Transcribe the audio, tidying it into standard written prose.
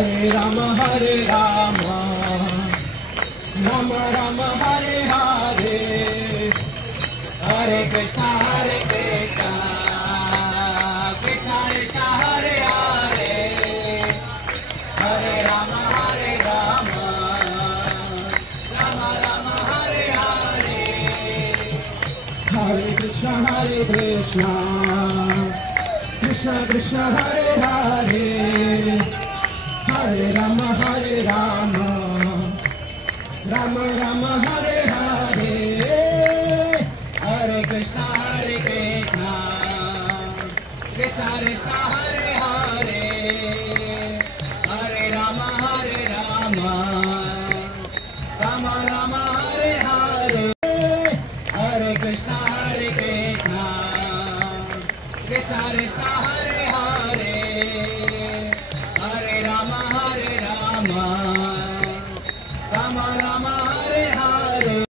Hare Rama, Rama Rama Hare Hare, Hare Krishna Krishna Krishna Hare Hare, Hare Rama Rama Rama Hare Hare, Hare Krishna Krishna Krishna Hare Hare, Hare Rama Rama Rama Hare Hare, Hare Krishna Krishna Krishna Hare Hare, Hare Rama Rama Rama Hare Hare, Hare Krishna Krishna Krishna Hare Hare, Hare Rama Rama Rama Rama